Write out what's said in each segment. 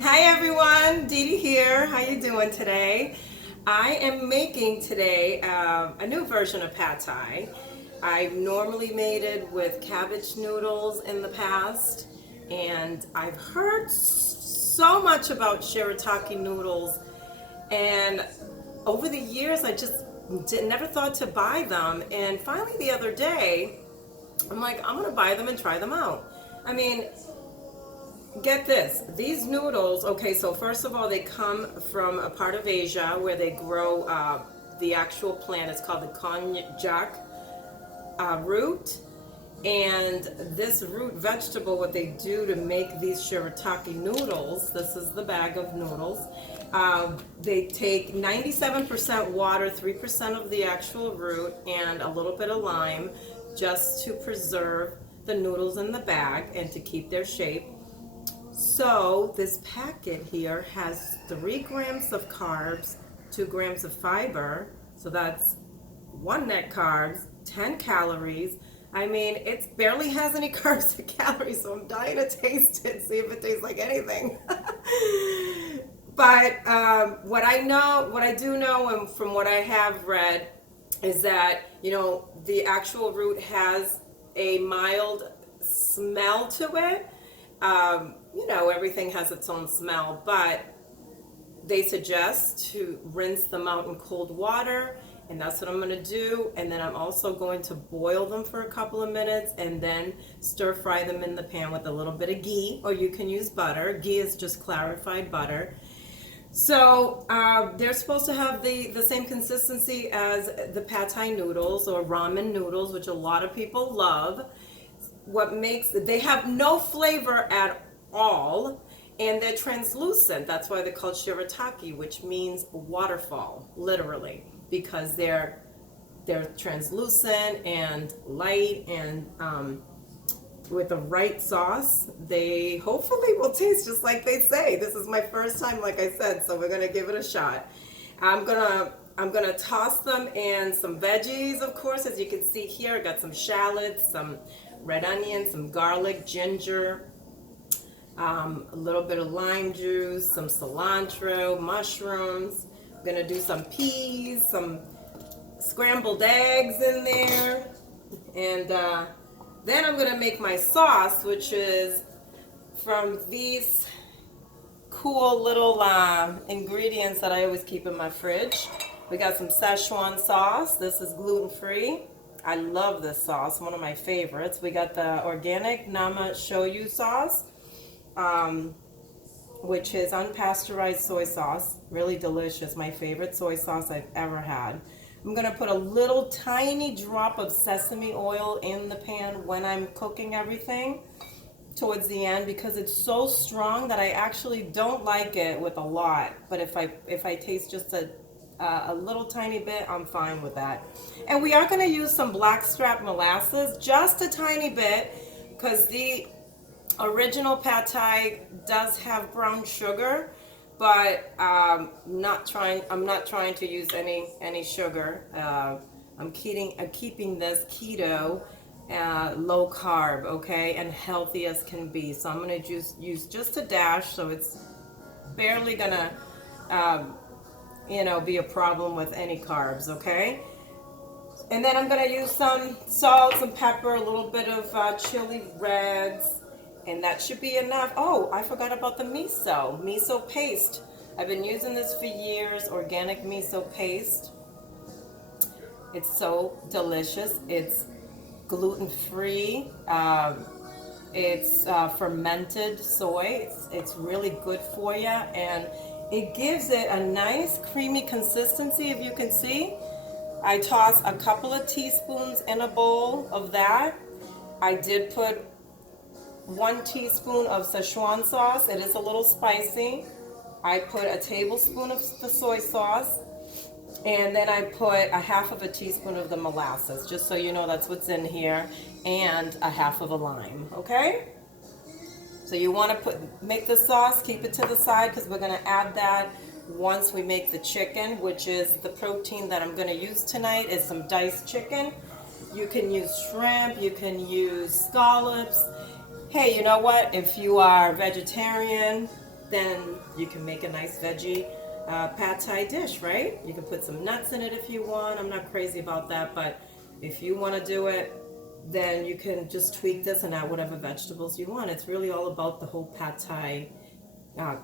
Hi everyone, Dee Dee here. How you doing today? I am making today a new version of Pad Thai. I've normally made it with cabbage noodles in the past, and I've heard so much about Shirataki noodles, and over the years I just never thought to buy them. And finally the other day, I'm like, I'm gonna buy them and try them out. I mean, get this, these noodles, okay, so first of all, they come from a part of Asia where they grow the actual plant. It's called the konjac root. And this root vegetable, what they do to make these shirataki noodles, this is the bag of noodles, they take 97% water, 3% of the actual root, and a little bit of lime just to preserve the noodles in the bag and to keep their shape. So this packet here has 3 grams of carbs, 2 grams of fiber, so that's 1 net carbs, 10 calories. I mean, it barely has any carbs and calories, so I'm dying to taste it, see if it tastes like anything. But what I do know, and from what I have read, is that, the actual root has a mild smell to it. Everything has its own smell, but they suggest to rinse them out in cold water, and that's what I'm going to do. And then I'm also going to boil them for a couple of minutes and then stir fry them in the pan with a little bit of ghee, or you can use butter. Ghee is just clarified butter. So they're supposed to have the same consistency as the pad thai noodles or ramen noodles, which a lot of people love. They have no flavor at all, and they're translucent. That's why they're called shirataki, which means waterfall, literally, because they're translucent and light, and with the right sauce, they hopefully will taste just like they say. This is my first time, like I said, so we're gonna give it a shot. I'm gonna toss them in some veggies, of course, as you can see here. I got some shallots, some red onion, some garlic, ginger, a little bit of lime juice, some cilantro, mushrooms. I'm gonna do some peas, some scrambled eggs in there, and then I'm gonna make my sauce, which is from these cool little ingredients that I always keep in my fridge. We got some Szechuan sauce. This is gluten-free. I love this sauce, one of my favorites. We got the organic Nama shoyu sauce, which is unpasteurized soy sauce. Really delicious, my favorite soy sauce I've ever had. I'm gonna put a little tiny drop of sesame oil in the pan when I'm cooking everything towards the end, because it's so strong that I actually don't like it with a lot. But if I taste just a little tiny bit, I'm fine with that. And we are going to use some blackstrap molasses, just a tiny bit, because the original pad thai does have brown sugar, but I'm not trying to use any sugar. I'm keeping this keto, low carb, okay, and healthy as can be. So I'm going to use just a dash, so it's barely gonna be a problem with any carbs, okay? And then I'm gonna use some salt, some pepper, a little bit of chili reds, and that should be enough. Oh, I forgot about the miso paste. I've been using this for years, organic miso paste. It's so delicious. It's gluten-free. It's fermented soy. It's really good for you, and it gives it a nice creamy consistency, if you can see. I toss a couple of teaspoons in a bowl of that. I did put 1 teaspoon of Szechuan sauce. It is a little spicy. I put a tablespoon of the soy sauce, and then I put a half of a teaspoon of the molasses, just so you know that's what's in here, and a half of a lime, okay? So you want to make the sauce, keep it to the side, because we're going to add that once we make the chicken, which is the protein that I'm going to use tonight, is some diced chicken. You can use shrimp, you can use scallops. Hey, you know what? If you are vegetarian, then you can make a nice veggie pad thai dish, right? You can put some nuts in it if you want. I'm not crazy about that, but if you want to do it, then you can just tweak this and add whatever vegetables you want. It's really all about the whole pad thai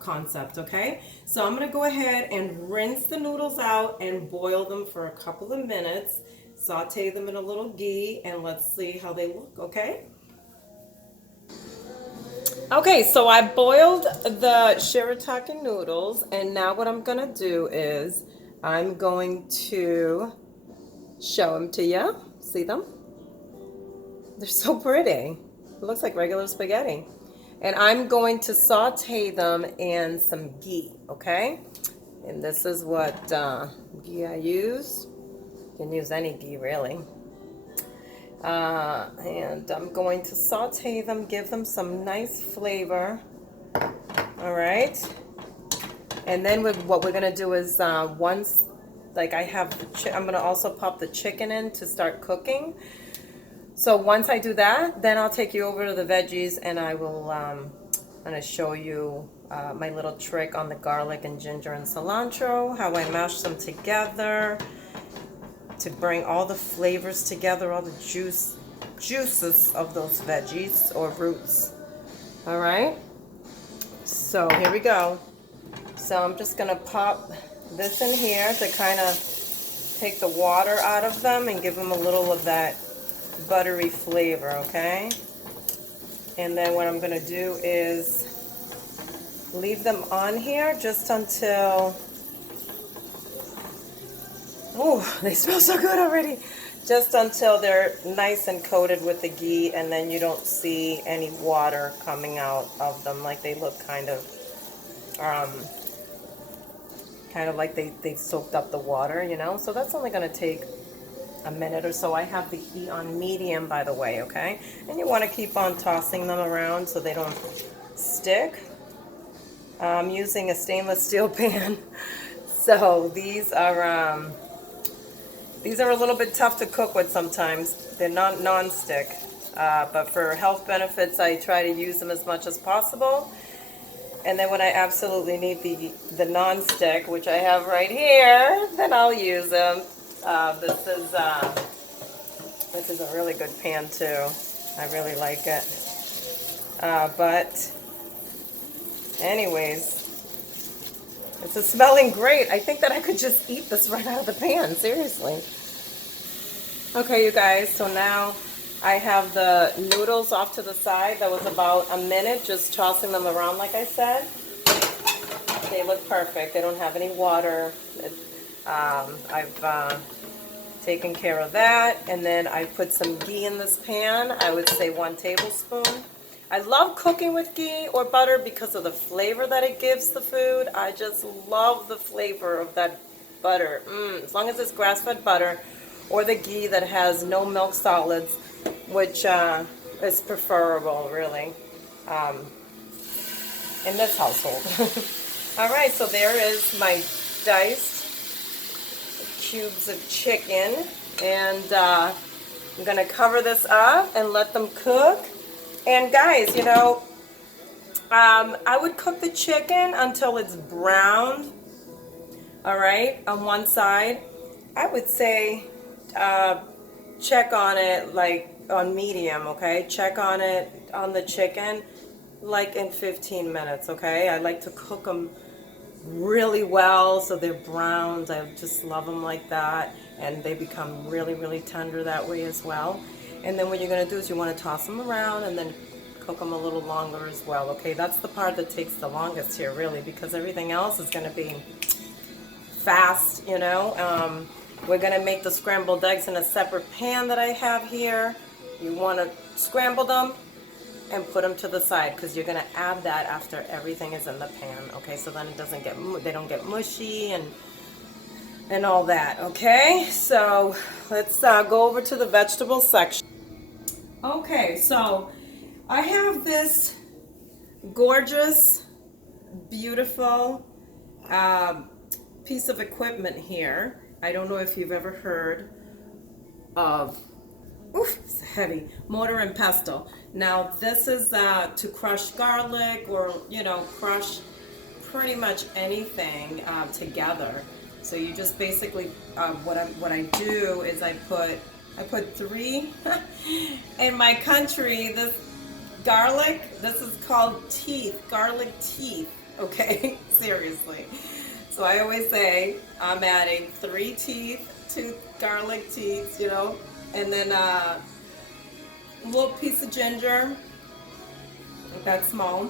concept, okay? So I'm gonna go ahead and rinse the noodles out and boil them for a couple of minutes, saute them in a little ghee, and let's see how they look, okay? Okay, so I boiled the shirataki noodles, and now what I'm gonna do is I'm going to show them to you. See them? They're so pretty. It looks like regular spaghetti. And I'm going to saute them in some ghee, okay? And this is what ghee I use. You can use any ghee, really. And I'm going to saute them, give them some nice flavor. All right. And then what we're gonna do is once, like I have, I'm gonna also pop the chicken in to start cooking. So once I do that, then I'll take you over to the veggies, and I will, I'm gonna show you my little trick on the garlic and ginger and cilantro, how I mash them together to bring all the flavors together, all the juices of those veggies or roots. All right, so here we go. So I'm just gonna pop this in here to kind of take the water out of them and give them a little of that buttery flavor, okay? And then what I'm gonna do is leave them on here just until, oh, they smell so good already. Just until they're nice and coated with the ghee, and then you don't see any water coming out of them. Like they look kind of like they've soaked up the water, you know? So that's only gonna take a minute or so. I have the heat on medium, by the way, okay? And you want to keep on tossing them around so they don't stick. I'm using a stainless steel pan, so these are a little bit tough to cook with sometimes. They're not non-stick, but for health benefits, I try to use them as much as possible. And then when I absolutely need the non-stick, which I have right here, then I'll use them. This is a really good pan too. I really like it. But anyways, it's smelling great. I think that I could just eat this right out of the pan, seriously. Okay, you guys, so now I have the noodles off to the side. That was about a minute, just tossing them around like I said. They look perfect. They don't have any water. I've taken care of that, and then I put some ghee in this pan. I would say 1 tablespoon. I love cooking with ghee or butter because of the flavor that it gives the food. I just love the flavor of that butter. As long as it's grass-fed butter or the ghee that has no milk solids, which is preferable, really, in this household. All right, so there is my diced cubes of chicken, and I'm gonna cover this up and let them cook. And guys, you know, I would cook the chicken until it's browned, all right, on one side. I would say check on it like on medium, okay? Check on it on the chicken like in 15 minutes, okay? I like to cook them really well so they're browned. I just love them like that, and they become really, really tender that way as well. And then what you're going to do is you want to toss them around and then cook them a little longer as well, okay? That's the part that takes the longest here, really, because everything else is going to be fast, you know. We're going to make the scrambled eggs in a separate pan that I have here. You want to scramble them and put them to the side because you're going to add that after everything is in the pan, okay? So then it doesn't get, they don't get mushy and all that, okay? So let's go over to the vegetable section. Okay, so I have this gorgeous, beautiful piece of equipment here. I don't know if you've ever heard of, oof, it's heavy, mortar and pestle. Now this is to crush garlic or, you know, crush pretty much anything together. So you just basically, what I do is I put 3 in my country. This garlic, this is called teeth, garlic teeth. Okay, seriously. So I always say I'm adding 3 teeth, 2 garlic teeth, you know, and then a little piece of ginger, that's small.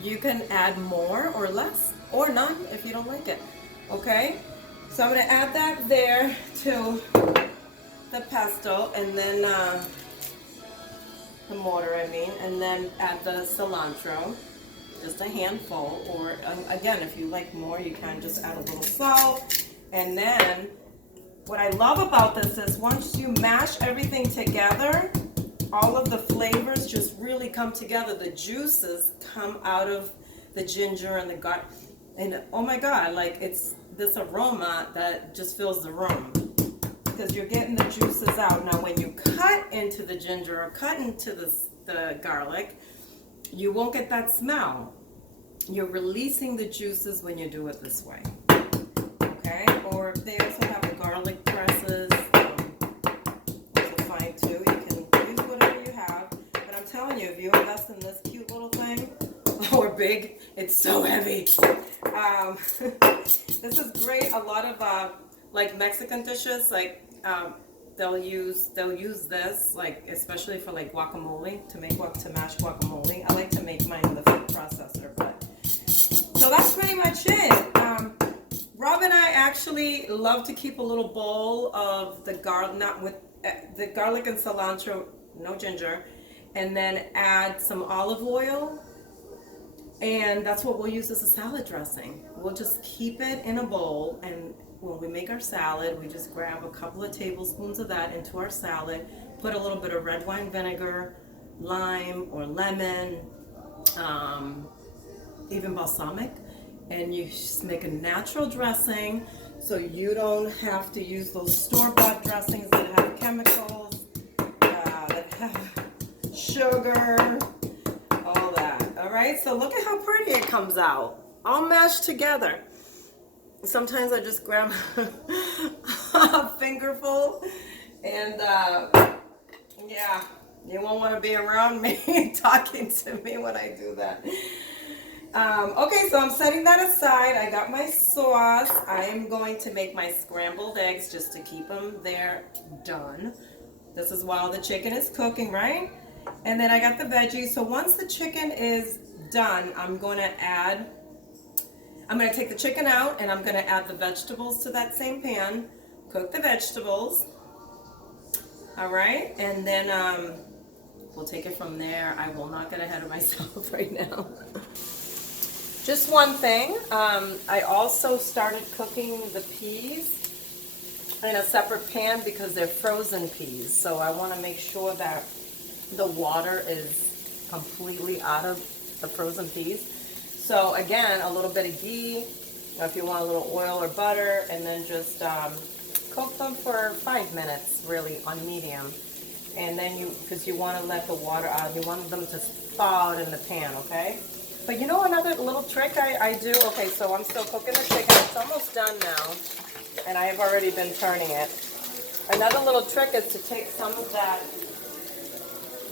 You can add more or less or none if you don't like it. Okay, so I'm going to add that there to the pesto, and then the mortar, I mean, and then add the cilantro, just a handful, or again, if you like more, you can just add a little salt. And then what I love about this is once you mash everything together, all of the flavors just really come together. The juices come out of the ginger and the garlic, and oh my God, like it's this aroma that just fills the room because you're getting the juices out. Now when you cut into the ginger or cut into the garlic, you won't get that smell. You're releasing the juices when you do it this way. Okay, or they also have the garlic presses. Also fine too. You can use whatever you have. But I'm telling you, if you invest in this cute little thing, or big, it's so heavy. This is great. A lot of like Mexican dishes, like they'll use this, like especially for like guacamole, to mash guacamole. I like to make mine in the food processor, but so that's pretty much it. Rob and I actually love to keep a little bowl of the garlic, not with the garlic and cilantro, no ginger, and then add some olive oil. And that's what we'll use as a salad dressing. We'll just keep it in a bowl, and when we make our salad, we just grab a couple of tablespoons of that into our salad, put a little bit of red wine vinegar, lime or lemon, even balsamic, and you just make a natural dressing so you don't have to use those store-bought dressings that have chemicals, that have sugar, all that. All right, so look at how pretty it comes out, all mashed together. Sometimes I just grab a fingerful, and yeah, you won't want to be around me talking to me when I do that. Okay, so I'm setting that aside. I got my sauce. I am going to make my scrambled eggs just to keep them there done. This is while the chicken is cooking, right? And then I got the veggies. So once the chicken is done, I'm going to take the chicken out, and I'm going to add the vegetables to that same pan, cook the vegetables. All right, and then we'll take it from there. I will not get ahead of myself right now. Just one thing, I also started cooking the peas in a separate pan because they're frozen peas. So I want to make sure that the water is completely out of the frozen peas. So again, a little bit of ghee, if you want a little oil or butter, and then just cook them for 5 minutes, really, on medium. And then because you want to let the water out, you want them to thaw out in the pan, okay? But you know another little trick I do? Okay, so I'm still cooking the chicken. It's almost done now, and I have already been turning it. Another little trick is to take some of that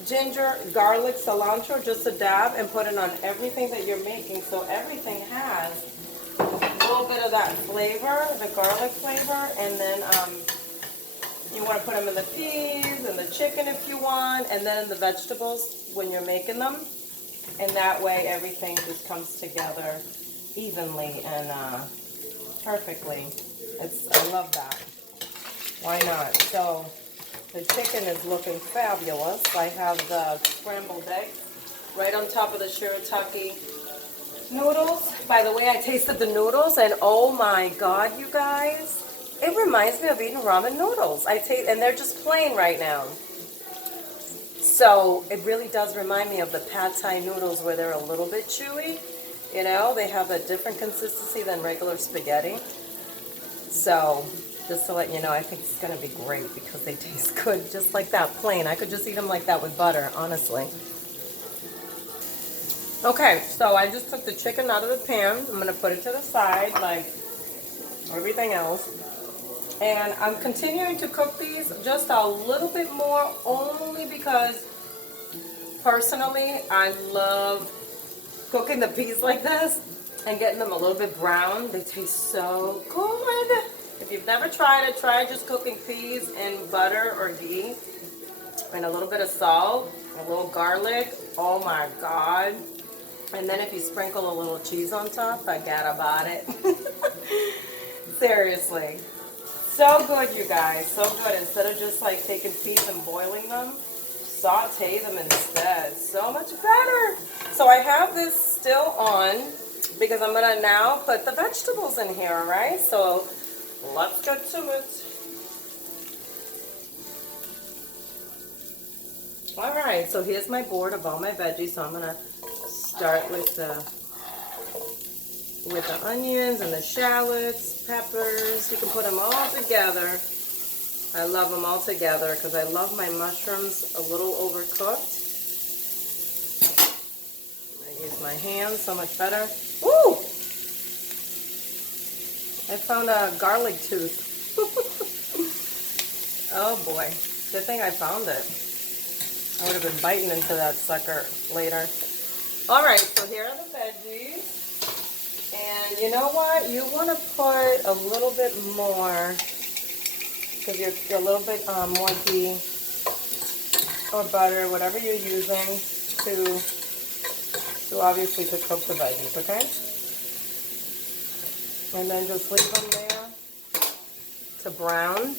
ginger, garlic, cilantro, just a dab, and put it on everything that you're making, so everything has a little bit of that flavor, the garlic flavor. And then you want to put them in the peas and the chicken if you want, and then in the vegetables when you're making them, and that way everything just comes together evenly and perfectly. I love that. Why not? So the chicken is looking fabulous. I have the scrambled eggs right on top of the shirataki noodles. By the way, I tasted the noodles, and oh my God, you guys, it reminds me of eating ramen noodles. And they're just plain right now. So it really does remind me of the Pad Thai noodles, where they're a little bit chewy. You know, they have a different consistency than regular spaghetti. So just to let you know, I think it's going to be great because they taste good just like that, plain. I could just eat them like that with butter, honestly. Okay, so I just took the chicken out of the pan. I'm gonna put it to the side like everything else. And I'm continuing to cook these just a little bit more only because personally I love cooking the peas like this and getting them a little bit brown. They taste so good. If you've never tried it, try just cooking peas in butter or ghee and a little bit of salt, a little garlic. Oh my God. And then if you sprinkle a little cheese on top, forget about it. Seriously. So good, you guys. So good. Instead of just like taking peas and boiling them, saute them instead. So much better. So I have this still on because I'm going to now put the vegetables in here, all right? So let's get to it. All right, so here's my board of all my veggies. So I'm going to start with the onions and the shallots, peppers. You can put them all together. I love them all together because I love my mushrooms a little overcooked. I use my hands so much better. Woo! I found a garlic tooth. Oh boy, good thing I found it. I would have been biting into that sucker later. All right, so here are the veggies. And you know what? You want to put a little bit more, because you're a little bit more ghee or butter, whatever you're using to obviously to cook the veggies, okay? And then just leave them there to brown.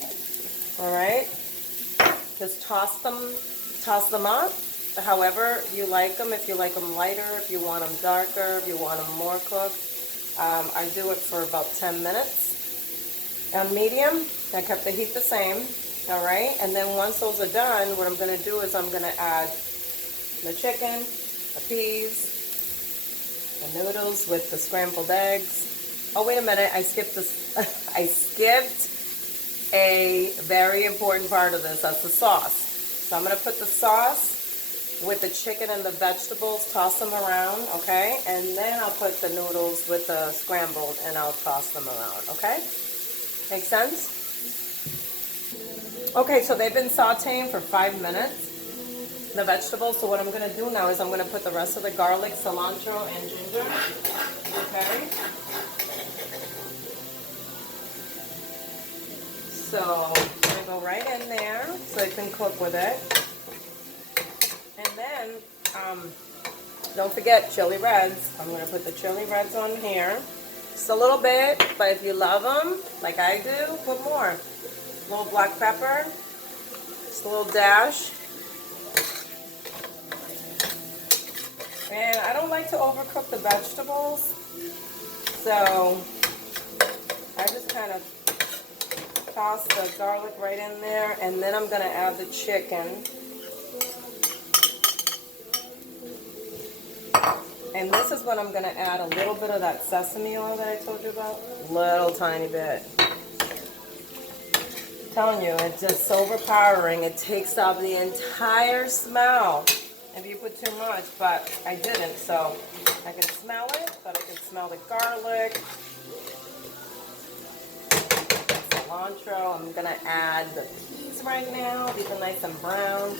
All right. Just toss them up. However you like them. If you like them lighter, if you want them darker, if you want them more cooked. I do it for about 10 minutes on medium. I kept the heat the same, all right? And then once those are done, what I'm going to do is I'm going to add the chicken, the peas, the noodles with the scrambled eggs. Oh, wait a minute, I skipped this. I skipped a very important part of this. That's the sauce. So I'm going to put the sauce with the chicken and the vegetables, toss them around, okay? And then I'll put the noodles with the scrambled and I'll toss them around, okay? Make sense? Okay, so they've been sauteing for 5 minutes, the vegetables. So what I'm gonna do now is I'm gonna put the rest of the garlic, cilantro, and ginger, okay? So I'm gonna go right in there so I can cook with it. And then, don't forget chili reds. I'm going to put the chili reds on here. Just a little bit, but if you love them, like I do, put more. A little black pepper, just a little dash. And I don't like to overcook the vegetables, so I just kind of toss the garlic right in there, and then I'm going to add the chicken. And this is when I'm going to add a little bit of that sesame oil that I told you about. Little tiny bit. I'm telling you, it's just so overpowering. It takes off the entire smell if you put too much, but I didn't. So I can smell it, but I can smell the garlic, cilantro. I'm going to add the peas right now. These are nice and brown.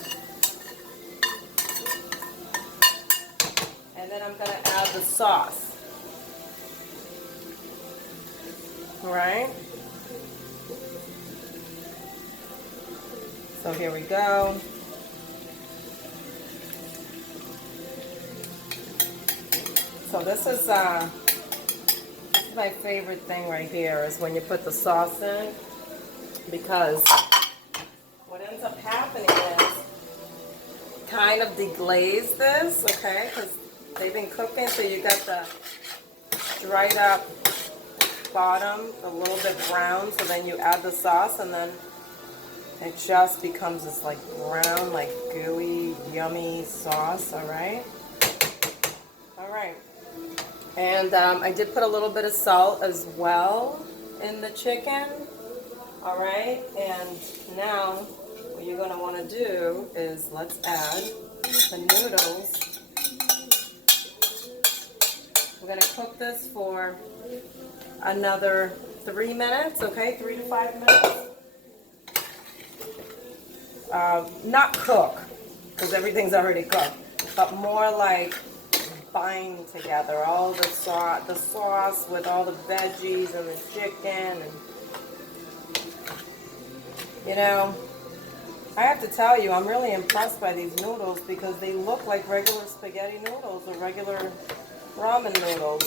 And then I'm going to add the sauce. All right. So here we go. So this is my favorite thing right here is when you put the sauce in, because what ends up happening is kind of deglaze this, okay? Because they've been cooking, so you got the dried up bottom, a little bit brown, so then you add the sauce, and then it just becomes this like brown, like gooey, yummy sauce, all right? All right. And I did put a little bit of salt as well in the chicken, all right? And now what you're gonna wanna do is let's add the noodles We're going to cook this for another 3 minutes, okay? 3 to 5 minutes. Not cook, because everything's already cooked, but more like bind together. All the sauce with all the veggies and the chicken. And, you know, I have to tell you, I'm really impressed by these noodles because they look like regular spaghetti noodles or regular ramen noodles.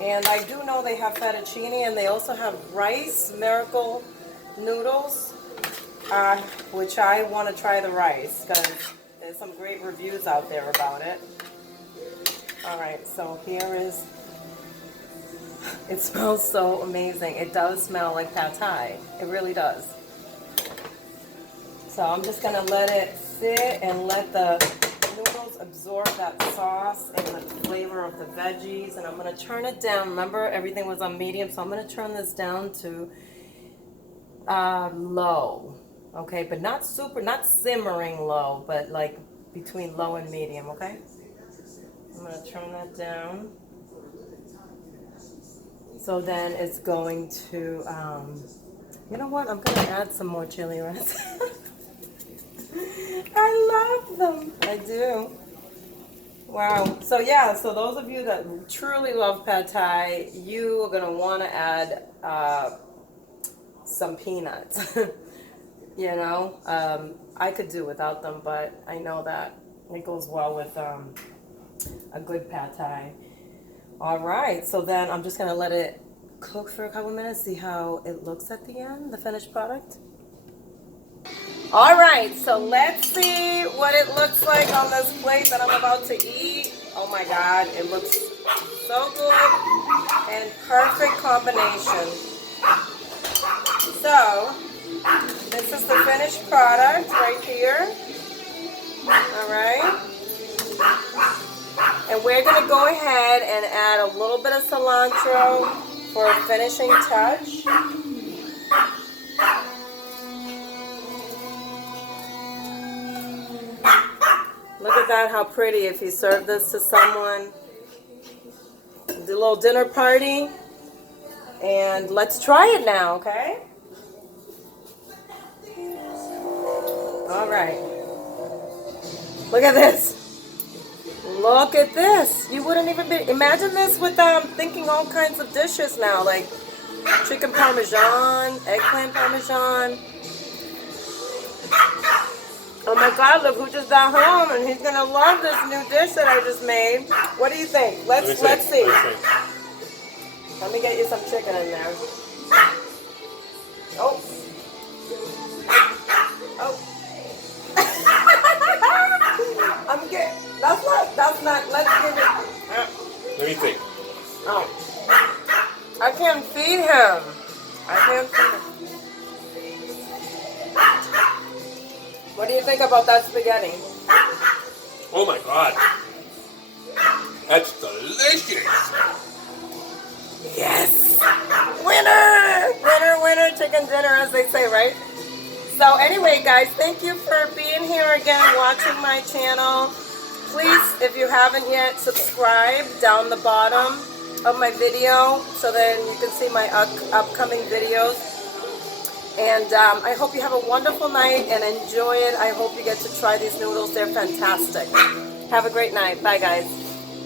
And I do know they have fettuccine, and they also have rice miracle noodles, which I want to try the rice because there's some great reviews out there about it. Alright, so here is, it smells so amazing. It does smell like Pad Thai. It really does. So I'm just going to let it sit and let the noodles absorb that sauce and the flavor of the veggies. And I'm going to turn it down. Remember, everything was on medium, so I'm going to turn this down to low. Okay, but not simmering low, but like between low and medium, okay? I'm going to turn that down. So then it's going to, you know what? I'm going to add some more chili rest. I love them. I do. Wow. So yeah, so those of you that truly love Pad Thai, you are going to want to add some peanuts. You know, I could do without them, but I know that it goes well with a good Pad Thai. All right, so then I'm just going to let it cook for a couple minutes, see how it looks at the end, the finished product. All right, so let's see what it looks like on this plate that I'm about to eat. Oh my God, it looks so good and perfect combination. So, this is the finished product right here. All right. And we're going to go ahead and add a little bit of cilantro for a finishing touch. Look at that, how pretty if you serve this to someone. Do a little dinner party. And let's try it now, okay? All right. Look at this. Look at this. You wouldn't even be, imagine this with thinking all kinds of dishes now, like chicken parmesan, eggplant parmesan. Oh my God, look who just got home, and he's gonna love this new dish that I just made. What do you think? Let's see. Let me get you some chicken in there. Oh. Oh. I'm good. That's not, let's give it. Let me think. Oh. I can't feed him. I can't feed him. What do you think about that spaghetti? Oh my God. That's delicious. Yes. Winner. Winner, winner, chicken dinner, as they say, right? So anyway, guys, thank you for being here again, watching my channel. Please, if you haven't yet, subscribe down the bottom of my video so then you can see my upcoming videos. And I hope you have a wonderful night and enjoy it. I hope you get to try these noodles. They're fantastic. Have a great night. Bye, guys.